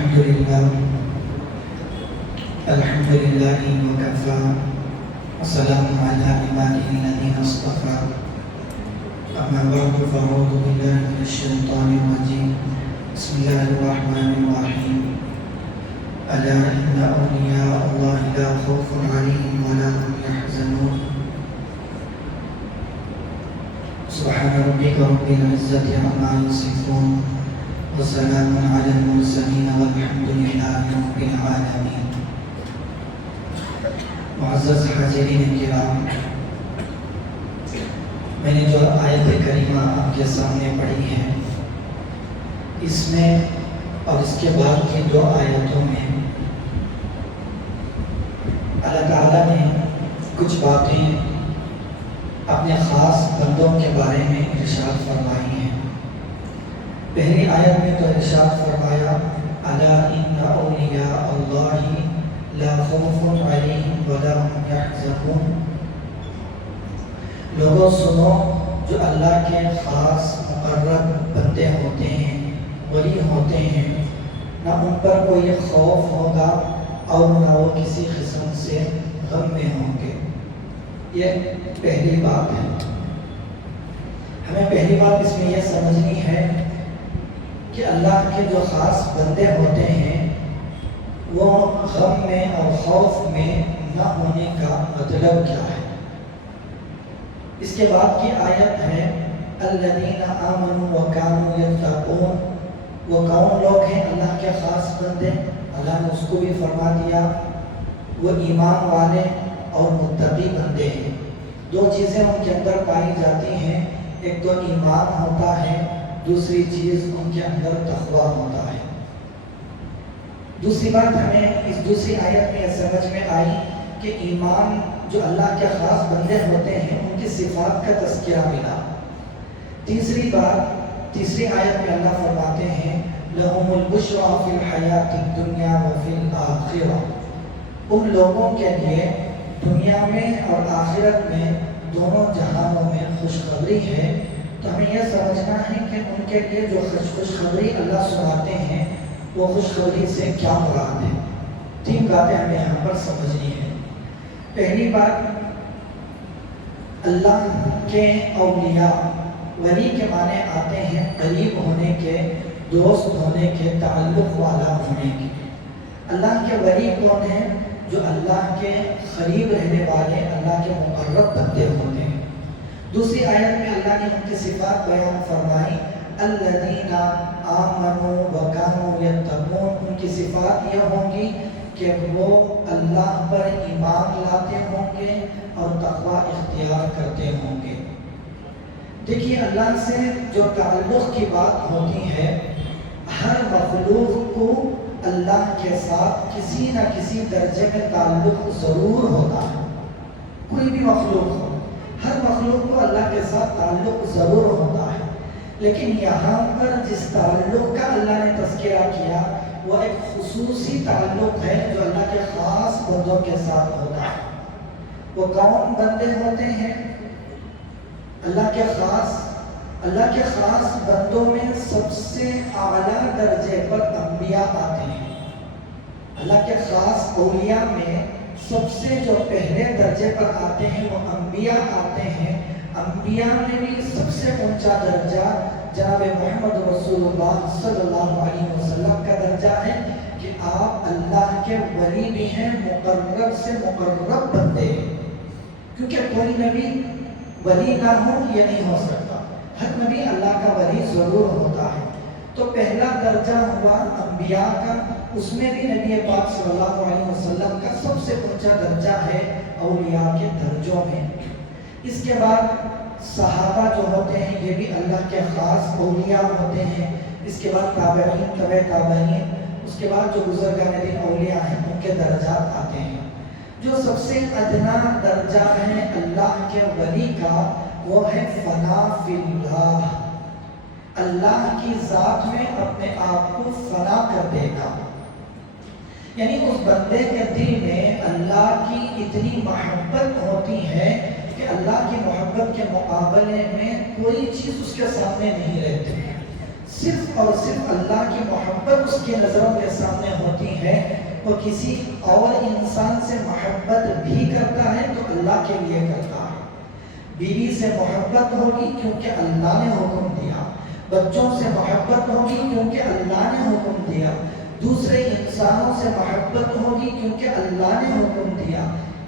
الحمد لله وكفى وسلام على عباده الذين اصطفى أما بعد فأعوذ بالله من الشيطان الرجيم بسم الله الرحمن الرحيم ألا إن أولياء الله لا خوف عليهم ولا هم يحزنون سبحان ربك رب العزة عما يصفون وسلام على المرسلين والحمد لله رب العالمين. معزز حاضرین کرام، میں نے جو آیت کریمہ آپ کے سامنے پڑھی ہے، اس میں اور اس کے بعد کی دو آیتوں میں اللہ تعالیٰ نے کچھ باتیں اپنے خاص بندوں کے بارے میں ارشاد فرمائی ہیں. پہلی آیت میں تو ارشاد فرمایا الا ان اولیاء اللہ لا خوف علیہم ولا هم یحزنون. لوگوں سنو، جو اللہ کے خاص مقرب بندے ہوتے ہیں، ولی ہوتے ہیں، نہ ان پر کوئی خوف ہوگا اور نہ وہ کسی قسم سے غم میں ہوں گے. یہ پہلی بات ہے. ہمیں پہلی بات اس میں یہ سمجھنی ہے کہ اللہ کے جو خاص بندے ہوتے ہیں وہ غم میں اور خوف میں نہ ہونے کا مطلب کیا ہے. اس کے بعد کی آیت ہے الذین آمنوا وکانوا یتقون. وہ کون لوگ ہیں اللہ کے خاص بندے؟ اللہ نے اس کو بھی فرما دیا وہ ایمان والے اور متقی بندے ہیں. دو چیزیں ان کے اندر پائی جاتی ہیں، ایک تو ایمان ہوتا ہے، دوسری چیز ان کے اندر تقویٰ ہوتا ہے. دوسری بات ہمیں اس دوسری آیت میں یہ سمجھ میں آئی کہ ایمان جو اللہ کے خاص بندے ہوتے ہیں ان کی صفات کا تذکرہ ملا. تیسری بات، تیسری آیت میں اللہ فرماتے ہیں لَهُمُ الْبُشْرَى فِي الْحَيَاةِ الدُّنْيَا وَفِي الْآخِرَةِ. ان لوگوں کے لیے دنیا میں اور آخرت میں دونوں جہانوں میں خوشخبری ہے. تو ہمیں یہ سمجھنا ہے کہ ان کے لیے جو خوشخبری اللہ سناتے ہیں وہ خوشخبری سے کیا مراد ہے. تین باتیں ہمیں یہاں پر سمجھنی ہے. پہلی بات، اللہ کے اولیاء، ولی کے معنی آتے ہیں قریب ہونے کے، دوست ہونے کے، تعلق والا ہونے کے. اللہ کے ولی کون ہیں؟ جو اللہ کے قریب رہنے والے، اللہ کے مقرب بندے ہوتے ہیں. دوسری آیت میں اللہ نے ان کی صفات بیان فرمائی الذین آمنوا وکانوا یتقون. ان کی صفات یہ ہوں گی کہ وہ اللہ پر ایمان لاتے ہوں گے اور تقوی اختیار کرتے ہوں گے. دیکھیے، اللہ سے جو تعلق کی بات ہوتی ہے، ہر مخلوق کو اللہ کے ساتھ کسی نہ کسی درجے میں تعلق ضرور ہوتا ہے. کوئی بھی مخلوق ہو، ہر مخلوق کو اللہ کے ساتھ تعلق ضرور ہوتا ہے. لیکن یہاں پر جس تعلق کا اللہ نے تذکرہ کیا وہ ایک خصوصی تعلق ہے جو اللہ کے خاص بندوں کے ساتھ ہوتا ہے. وہ کون بندے ہوتے ہیں؟ اللہ کے خاص بندوں میں سب سے اعلیٰ درجے پر انبیاء آتے ہیں. اللہ کے خاص اولیاء میں سب سے جو پہلے درجے پر آتے ہیں وہ انبیاء آتے ہیں. انبیاء میں بھی سب سے اونچا درجہ جناب محمد رسول اللہ صلی اللہ علیہ وسلم کا درجہ ہے کہ آپ اللہ کے ولی بھی ہیں، مقرب سے مقرب بندے ہیں. کیونکہ کوئی نبی ولی نہ ہو یہ نہیں ہو سکتا، ہر نبی اللہ کا ولی ضرور ہوتا ہے. تو پہلا درجہ ہوا انبیاء کا، اس میں بھی نبی پاک صلی اللہ علیہ وسلم کا سب سے اونچا درجہ ہے اولیاء کے درجوں میں. اس کے بعد صحابہ جو ہوتے ہیں یہ بھی اللہ کے خاص اولیاء ہوتے ہیں. اس کے بعد تابعین، تبع تابعین، اس کے بعد جو بزرگان دین اولیاء ہیں ان کے درجات آتے ہیں. جو سب سے ادنا درجہ ہے اللہ کے ولی کا وہ ہے فنا فی اللہ. اللہ کی ذات میں اپنے آپ کو فنا کر دے گا. یعنی اس بندے کے دل میں اللہ کی اتنی محبت ہوتی ہے کہ اللہ کی محبت کے مقابلے میں کوئی چیز اس کے سامنے نہیں رہتی. صرف اور صرف اللہ کی محبت اس کے نظروں کے سامنے ہوتی ہے، وہ کسی اور انسان سے محبت بھی کرتا ہے تو اللہ کے لیے کرتا ہے۔ بیوی سے محبت ہوگی کیونکہ اللہ نے حکم دیا، بچوں سے محبت ہوگی کیونکہ اللہ نے حکم دیا، دوسرے انسانوں سے محبت ہوگی کیونکہ اللہ نے حکم دیا۔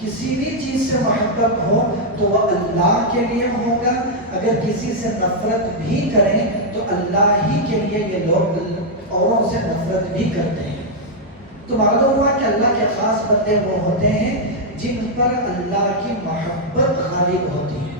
کسی بھی چیز سے محبت ہو تو وہ اللہ کے لیے ہوگا، اگر کسی سے نفرت بھی کریں تو اللہ ہی کے لیے یہ لوگ اوروں سے نفرت بھی کرتے ہیں۔ تو معلوم ہوا کہ اللہ کے خاص بندے وہ ہوتے ہیں جن پر اللہ کی محبت غالب ہوتی ہے۔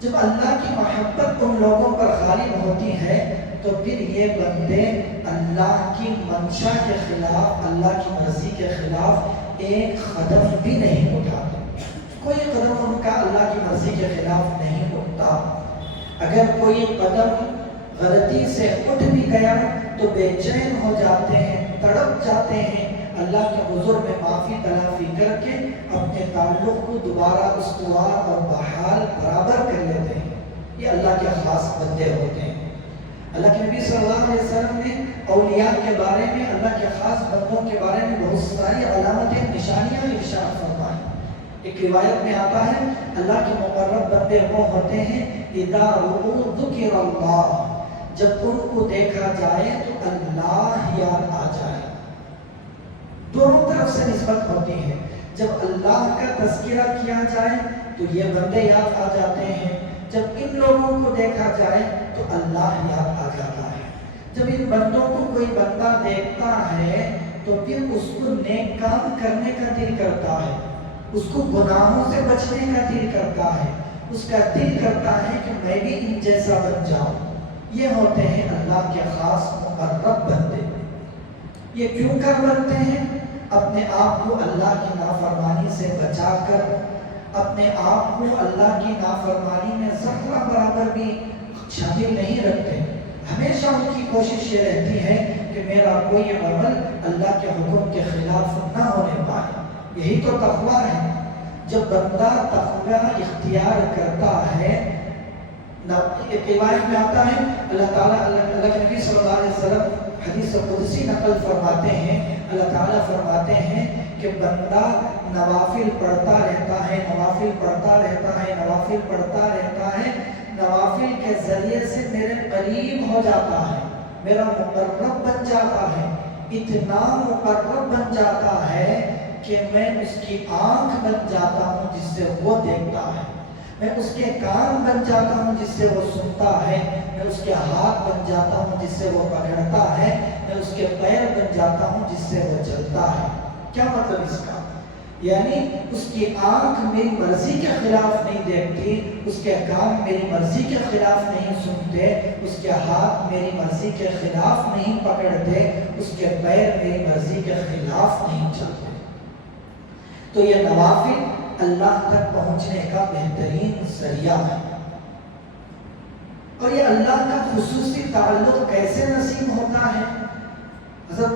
جب اللہ کی محبت ان لوگوں پر غالب ہوتی ہے تو پھر یہ بندے اللہ کی منشا کے خلاف، اللہ کی مرضی کے خلاف ایک قدم بھی نہیں اٹھاتے۔ کوئی قدم ان کا اللہ کی مرضی کے خلاف نہیں اٹھتا۔ اگر کوئی قدم غلطی سے اٹھ بھی گیا تو بے چین ہو جاتے ہیں، تڑپ جاتے ہیں، اللہ کے حضور میں معافی تلافی کر کے اپنے تعلق کو دوبارہ استوار اور بحال برابر کر لیتے ہیں۔ یہ اللہ کے خاص بندے ہوتے ہیں۔ اللہ کے نبی صلی اللہ علیہ وسلم نے اولیاء کے بارے میں، اللہ کے خاص بندوں کے بارے میں بہت ساری علامتیں، نشانیاں ارشاد فرمائیں۔ ایک روایت میں آتا ہے اللہ کے مقرب بندے وہ ہوتے ہیں اذا رؤوا ذکر اللہ، جب ان کو دیکھا جائے تو اللہ یاد آ جائے۔ دونوں طرف سے نسبت ہوتی ہے، جب اللہ کا تذکرہ کیا جائے تو یہ بندے یاد آ جاتے ہیں، جب ان لوگوں کو دیکھا جائے تو اللہ یاد آ جاتا ہے۔ جب ان بندوں کو کوئی بندہ دیکھتا ہے تو پھر اس کو نیک کام کرنے کا دل کرتا ہے، اس کو گناہوں سے بچنے کا دل کرتا ہے، اس کا دل کرتا ہے کہ میں بھی ان جیسا بن جاؤں۔ یہ ہوتے ہیں اللہ کے خاص مقرب بندے۔ یہ کیوں کر بنتے ہیں؟ اپنے آپ کو اللہ کی نافرمانی سے بچا کر، اپنے آپ کو اللہ کی نافرمانی میں ذرہ برابر بھی شامل نہیں رکھتے۔ ہمیشہ ان کی کوشش یہ رہتی ہے کہ میرا کوئی عمل اللہ کے حکم کے خلاف نہ ہونے پائے۔ یہی تو تقویٰ ہے۔ جب بندہ تقویٰ اختیار کرتا ہے، ایک روایت میں آتا ہے اللہ تعالیٰ، اللہ کے نبی صلی اللہ علیہ وسلم حدیث قدسی نقل فرماتے ہیں، اللہ تعالیٰ فرماتے ہیں کہ بندہ نوافل پڑھتا رہتا ہے، نوافل پڑھتا رہتا ہے، نوافل پڑھتا رہتا ہے، نوافل کے ذریعے سے میرے قریب ہو جاتا ہے، میرا مقرب بن جاتا ہے، اتنا مقرب بن جاتا ہے کہ میں اس کی آنکھ بن جاتا ہوں جس سے وہ دیکھتا ہے، میں اس کے کان بن جاتا ہوں جس سے وہ سنتا ہے، میں اس کے ہاتھ بن جاتا ہوں جس سے وہ پکڑتا ہے، میں اس کے پیر بن جاتا ہوں جس سے وہ چلتا ہے۔ کیا مطلب اس کا؟ یعنی اس کی آنکھ میری مرضی کے خلاف نہیں دیکھتی، اس کے کان میری مرضی کے خلاف نہیں سنتے، اس کے ہاتھ میری مرضی کے خلاف نہیں پکڑتے، اس کے پیر میری مرضی کے خلاف نہیں چلتے۔ تو یہ نوافل اللہ تک پہنچنے کا بہترین ذریعہ ہے۔ اور یہ اللہ کا خصوصی تعلق کیسے نصیب ہوتا ہے؟ حضرت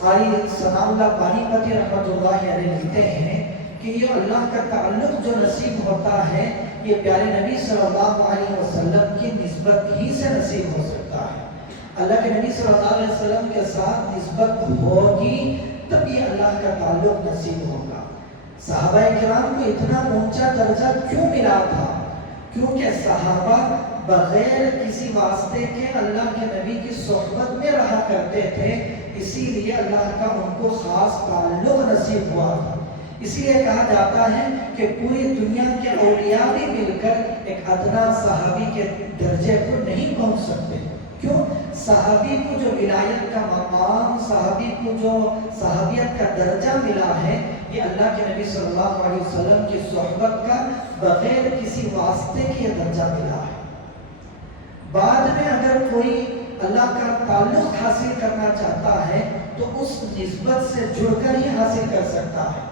قاری ثناء اللہ پانی پتی رحمۃ اللہ علیہ لکھتے ہیں کہ یہ اللہ کا تعلق جو نصیب ہوتا ہے یہ پیارے نبی صلی اللہ علیہ وسلم کی نسبت ہی سے نصیب ہو سکتا ہے۔ اللہ کے نبی صلی اللہ علیہ وسلم کے ساتھ نسبت ہوگی تب یہ اللہ کا تعلق نصیب ہوگا۔ صحابہ کرام کو اتنا اونچا درجہ کیوں ملا تھا؟ کیونکہ صحابہ بغیر کسی واسطے کے اللہ کے نبی کی صحبت میں رہا کرتے تھے، اسی لیے اللہ کا ان کو خاص تعلق نصیب ہوا تھا۔ اسی لیے کہا جاتا ہے کہ پوری دنیا کے اولیاء بھی مل کر ایک ادنا صحابی کے درجے کو نہیں پہنچ سکتے۔ کیوں؟ صحابی کو جو ولایت کا مقام، صحابی کو جو صحابیت کا درجہ ملا ہے، یہ اللہ کے نبی صلی اللہ علیہ وسلم کی صحبت کا بغیر کسی واسطے کے درجہ ملا ہے۔ بعد میں اگر کوئی اللہ کا تعلق حاصل کرنا چاہتا ہے تو اس نسبت سے جڑ کر ہی حاصل کر سکتا ہے۔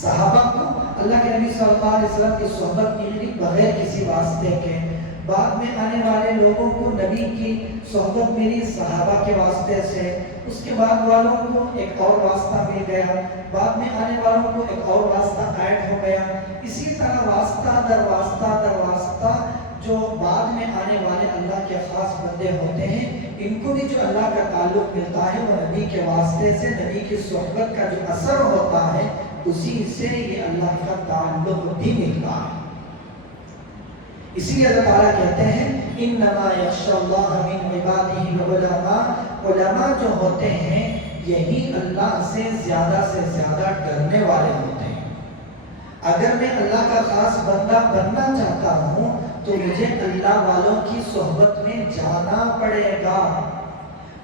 صحابہ کو اللہ کے نبی صلی اللہ علیہ وسلم کی صحبت ملی بغیر کسی واسطے کے، بعد میں آنے والے لوگوں کو نبی کی صحبت ملی صحابہ کے واسطے سے، اس کے بعد والوں کو ایک اور واسطہ مل گیا، بعد میں آنے والوں کو ایک اور واسطہ ایڈ ہو گیا، اسی طرح واسطہ در واسطہ در واسطہ جو بعد میں آنے والے اللہ کے خاص بندے ہوتے ہیں، ان کو بھی جو اللہ کا تعلق ملتا ہے وہ نبی کے واسطے سے، نبی کی صحبت کا جو اثر ہوتا ہے اسی سے یہ اللہ کا تعلق بھی ملتا ہے۔ اسی لیے اللہ تعالیٰ کہتے ہیں انما یخشی اللہ من عبادہ العلماء، علماء جو ہوتے ہیں یہی اللہ سے زیادہ ڈرنے والے ہوتے ہیں۔ اگر میں اللہ کا خاص بندہ بننا چاہتا ہوں تو مجھے اللہ والوں کی صحبت میں جانا پڑے گا۔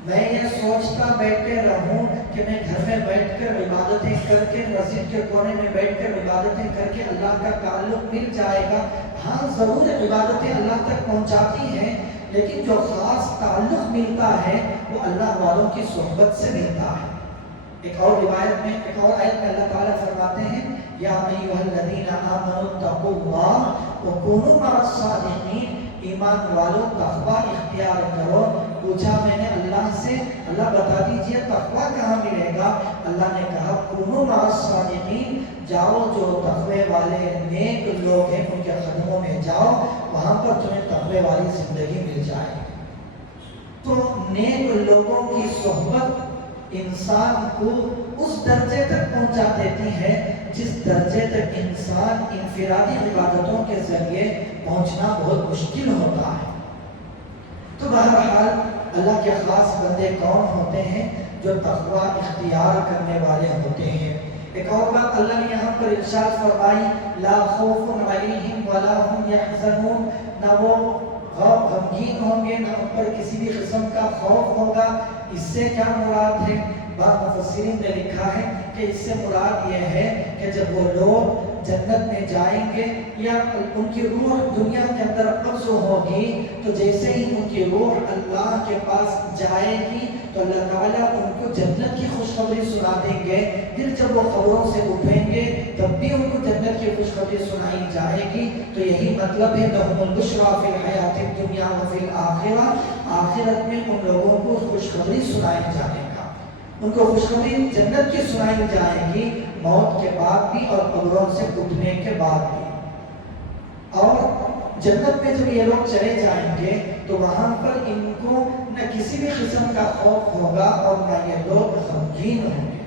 میں یہ سوچتا بیٹھے رہوں کہ میں گھر میں بیٹھ کر عبادتیں کر کے، مسجد کے کونے میں بیٹھ کر عبادتیں کر کے اللہ کا تعلق مل جائے گا، ہاں ضرور عبادتیں اللہ تک پہنچاتی ہیں، لیکن جو خاص تعلق ملتا ہے وہ اللہ والوں کی صحبت سے ملتا ہے۔ ایک اور روایت میں، ایک اور آیت میں اللہ تعالیٰ فرماتے ہیں یا ایھا الذین آمنوا اتقوا اللہ وکونوا مع الصادقین، ایمان والو تقوی اختیار کرو۔ پوچھا میں نے اللہ سے، اللہ بتا دیجئے تقوی کہاں ملے گا؟ اللہ نے کہا کونوا مع الصادقین، جاؤ جو تقوی والے نیک لوگ ہیں ان کے قدموں میں جاؤ، وہاں پر تمہیں تقوی والی زندگی مل جائے گی۔ تو نیک لوگوں کی صحبت انسان کو اس درجے تک پہنچا دیتی ہے جس درجے تک انسان انفرادی عبادتوں کے ذریعے پہنچنا بہت مشکل ہوتا ہے۔ تو بہرحال اللہ کے خاص بندے کون ہوتے ہیں؟ جو تقوی اختیار کرنے والے ہوتے ہیں۔ ایک اور بات اللہ نے یہاں پر ارشاد فرمائی لا خوف علیہم ولا هم یحزنون، نہ وہ غمگین ہوں گے، نہ ان پر کسی بھی قسم کا خوف ہوگا۔ اس سے کیا مراد ہے؟ بعض مفسرین نے لکھا ہے کہ اس سے مراد یہ ہے کہ جب وہ لوگ جنت میں جائیں گے یا ان کی روح دنیا کے اندر قبض ہوگی تو جیسے ہی ان کی روح اللہ کے پاس جائے گی تو اللہ تعالیٰ ان کو جنت کی خوشخبری سنا دیں گے۔ پھر جب وہ قبروں سے اٹھیں گے تب بھی ان کو جنت کی خوشخبری سنائی جائے گی۔ تو یہی مطلب ہے لَهُمُ الْبُشْرَىٰ فِي الْحَيَاةِ الدُّنْيَا وَفِي الْآخِرَةِ، آخرت میں ان لوگوں کو خوشخبری سنائی جائے گا، ان کو خوشخبری جنت کی سنائی جائے گی، موت کے بعد بھی اور قبروں سے اٹھنے کے بعد بھی۔ اور جنت میں جب یہ لوگ چلے جائیں گے تو وہاں پر ان کو نہ کسی بھی قسم کا خوف ہوگا اور نہ یہ لوگ غمگین ہوں گے۔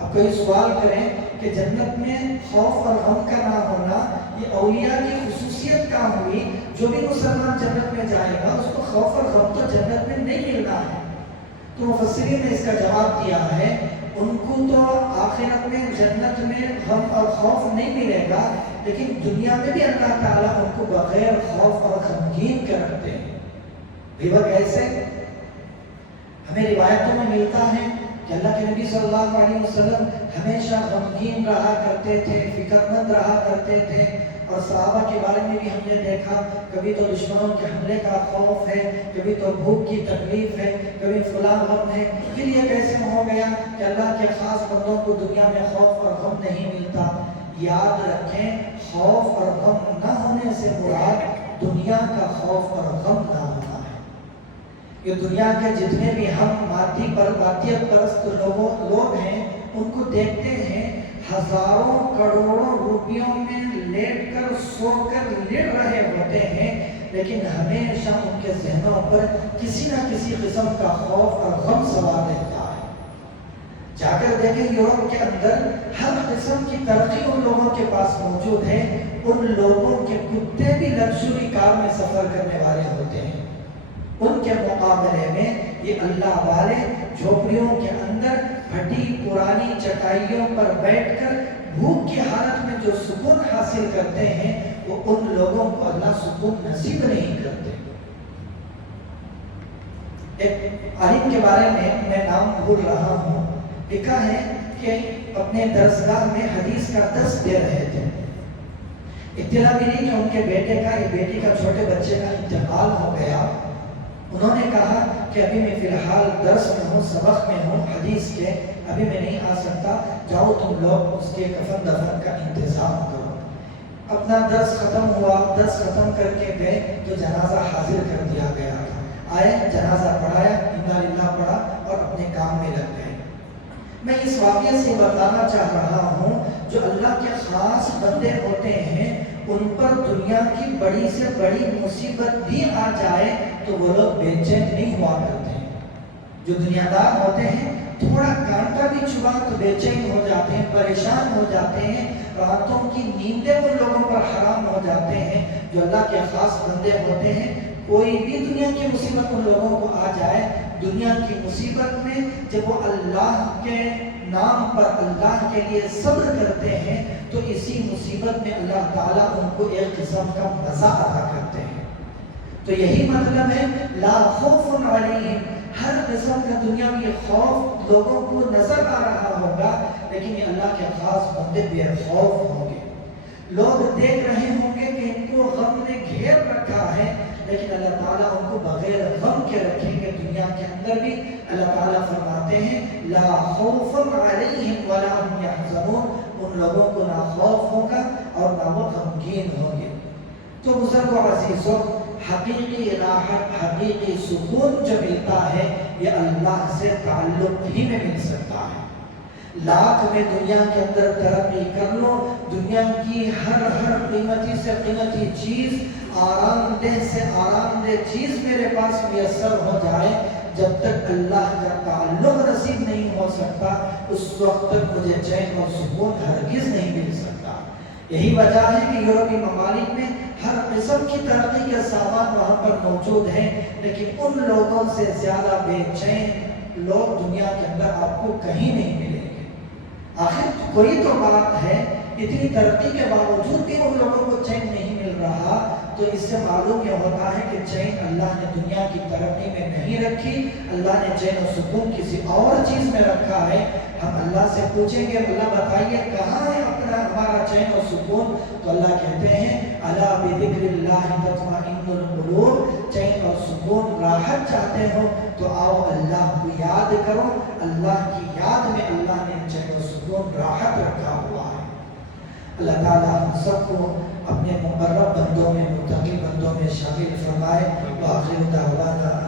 اب کوئی سوال کریں کہ جنت میں خوف اور غم کا نہ ہونا یہ اولیاء کی خصوصیت کہاں ہوئی؟ جو بھی مسلمان جنت میں جائے گا اس کو خوف اور غم تو جنت میں نہیں ملنا ہے۔ تو مفسرین نے اس کا جواب دیا ہے ان کو تو آخرت میں جنت میں غم اور خوف نہیں ملے گا، لیکن دنیا میں بھی اللہ تعالیٰ ان کو بغیر خوف اور غمگین کر رکھتے ہیں۔ وہ کیسے؟ ہمیں روایتوں میں ملتا ہے کہ اللہ کے نبی صلی اللہ علیہ وسلم ہمیشہ غمگین رہا کرتے تھے، فکر مند رہا کرتے تھے، اور صحابہ کے بارے میں بھی ہم نے دیکھا کبھی تو دشمنوں کے حملے کا خوف ہے، کبھی تو بھوک کی تکلیف ہے، کبھی فلاں غم ہے۔ پھر یہ کیسے ہو گیا کہ اللہ کے خاص بندوں کو دنیا میں خوف اور غم نہیں ملتا؟ یاد رکھیں خوف اور غم نہ ہونے سے مراد دنیا کا خوف اور غم نہ ہونا ہے۔ یہ دنیا کے جتنے بھی ہم مادیت پرست لوگ ہیں ان کو دیکھتے ہیں ہزاروں کروڑوں روپیوں میں لیٹ کر سو کر لڑ رہے ہوتے ہیں، لیکن ہمیشہ ان کے ذہنوں پر کسی نہ کسی قسم کا خوف اور غم سوار رہتا ہے۔ جا کر دیکھیں یورپ کے اندر ہر قسم کی ترقی ان لوگوں کے پاس موجود ہے، ان لوگوں کے کتے بھی لگژری کار میں سفر کرنے والے ہوتے ہیں، ان کے مقابلے میں یہ اللہ والے جھوپڑیوں کے اندر پھٹی پرانی چٹائیوں پر بیٹھ کر بھوک کی حالت میں جو سکون حاصل کرتے ہیں وہ ان لوگوں کو اللہ سکون نصیب نہیں کرتے۔ ایک عالم کے بارے میں نام بھول رہا ہوں، لکھا ہے کہ اپنے درسگاہ میں حدیث کا درس دے رہے تھے، اطلاع ملی کہ ان کے بیٹے کا یا بیٹی کا چھوٹے بچے کا انتقال ہو گیا۔ انہوں نے کہا کہ ابھی میں فی الحال درس میں ہوں، سبق میں ہوں حدیث کے، ابھی میں نہیں آ سکتا، جاؤ تم لوگ اس کے کفن دفن کا انتظام کرو۔ اپنا درس ختم ہوا، درس ختم کر کے گئے تو جنازہ حاضر کر دیا گیا تھا، آئے جنازہ پڑھایا، انا للہ پڑھا اور اپنے کام میں لگ گئے۔ میں اس واقعے سے بتانا چاہ رہا ہوں جو اللہ کے خاص بندے ہوتے ہیں ان پر دنیا کی بڑی سے بڑی مصیبت بھی آ جائے تو وہ لوگ بے چین نہیں ہوا کرتے ہیں۔ جو دنیا دار ہوتے ہیں تھوڑا کانٹا بھی چبھا تو بے چین ہو جاتے ہیں، پریشان ہو جاتے ہیں، راتوں کی نیندیں ان لوگوں پر حرام ہو جاتے ہیں۔ جو اللہ کے خاص بندے ہوتے ہیں، کوئی بھی دنیا کی مصیبت ان لوگوں کو آ جائے، دنیا کی مصیبت میں جب وہ اللہ کے نام پر اللہ کے لیے صبر کرتے ہیں تو اسی مصیبت میں اللہ تعالیٰ ان کو ایک قسم کا مزہ عطا کرتے ہیں۔ تو یہی مطلب ہے لا خوف علیہم، ہر قسم کا دنیاوی خوف لوگوں کو نظر آ رہا ہوگا، لیکن یہ اللہ کے خاص بندے بے خوف ہوں گے۔ لوگ دیکھ رہے ہوں گے کہ ان کو غم نے گھیر رکھا ہے، لیکن اللہ تعالیٰ ان کو بغیر غم کے رکھیں گے۔ دنیا کے اندر بھی اللہ تعالیٰ فرماتے ہیں لا خوف علیہم ولا هم يحزنون، ان لوگوں کو نہ خوف ہوگا اور نہ وہ غمگین ہوں گے۔ تو بزرگوں عزیزوں، حقیقی راحت، حقیقی سکون جو ملتا ہے یہ اللہ سے تعلق ہی میں مل سکتا ہے۔ لاکھ میں دنیا کے اندر ترقی کر لو، دنیا کی ہر قیمتی سے قیمتی چیز، آرام دہ سے آرام دہ چیز میرے پاس میسر ہو جائے، جب تک اللہ کا تعلق نصیب نہیں ہو سکتا اس وقت تک مجھے چین اور سکون ہرگز نہیں مل سکتا۔ یہی وجہ ہے کہ یورپی ممالک میں ہر قسم کی ترقی کے سامان وہاں پر موجود ہیں، لیکن ان لوگوں سے زیادہ بے چین لوگ دنیا کے اندر آپ کو کہیں نہیں ملیں گے۔ آخر کوئی تو بات ہے، اتنی ترقی کے باوجود بھی ان لوگوں کو چین نہیں مل رہا، تو اس سے معلوم یہ ہوتا ہے کہ چین اللہ نے دنیا کی ترقی میں نہیں رکھی، اللہ نے چین و سکون کسی اور چیز میں رکھا ہے۔ ہم اللہ سے پوچھیں گے اللہ بتائیے کہاں ہے اپنا ہمارا چین و سکون، تو اللہ کہتے ہیں الا بذکر اللہ تطمئن القلوب، چین اور سکون راحت چاہتے ہو تو آؤ اللہ کو یاد کرو، اللہ کی یاد میں اللہ نے چین و سکون راحت رکھا ہوا ہے۔ اللہ تعالیٰ ہم سب کو اپنے مقرب بندوں میں، متقی بندوں میں شامل فرمائے۔ وآخر دعوانا